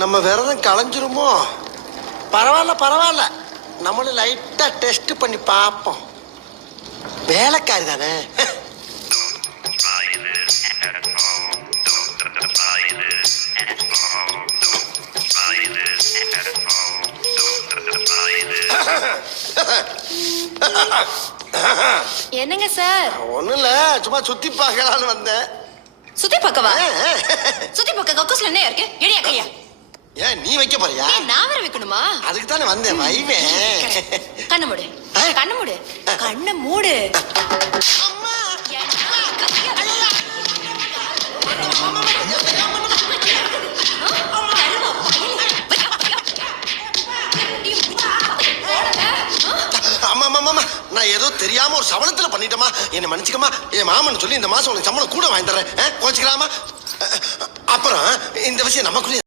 நம்ம விரதம் களைஞ்சிருமோ? பரவாயில்ல பரவாயில்ல, நம்மளும் லைட்டா டெஸ்ட் பண்ணி பார்ப்போம். வேலைக்காரி தானே. என்னங்க சார்? ஒண்ணும் இல்ல, சும்மா சுத்தி பார்க்கலான்னு வந்தேன். சுத்தி பக்கவா? சுத்தி பக்க கக்கூஸ்ல என்ன இருக்கு? எடியா கையா. ஏன் நீ வைக்க போறியா? நான் வர வைக்கணுமா? அதுக்கு தானே வந்தேன், வைவேன். கண்ணு மூடு, கண்ணு மூடு, கண்ணை மூடு. நான் ஏதோ தெரியாம ஒரு சவனத்துல பண்ணிட்டோமா, என்ன மன்னிச்சுக்கமா. என் மாமன் சொல்லி இந்த மாசம் உனக்கு சம்பளம் கூட வாங்கி தரேன், கோச்சுக்கலாமா? அப்புறம் இந்த விஷயம் நமக்குள்ளே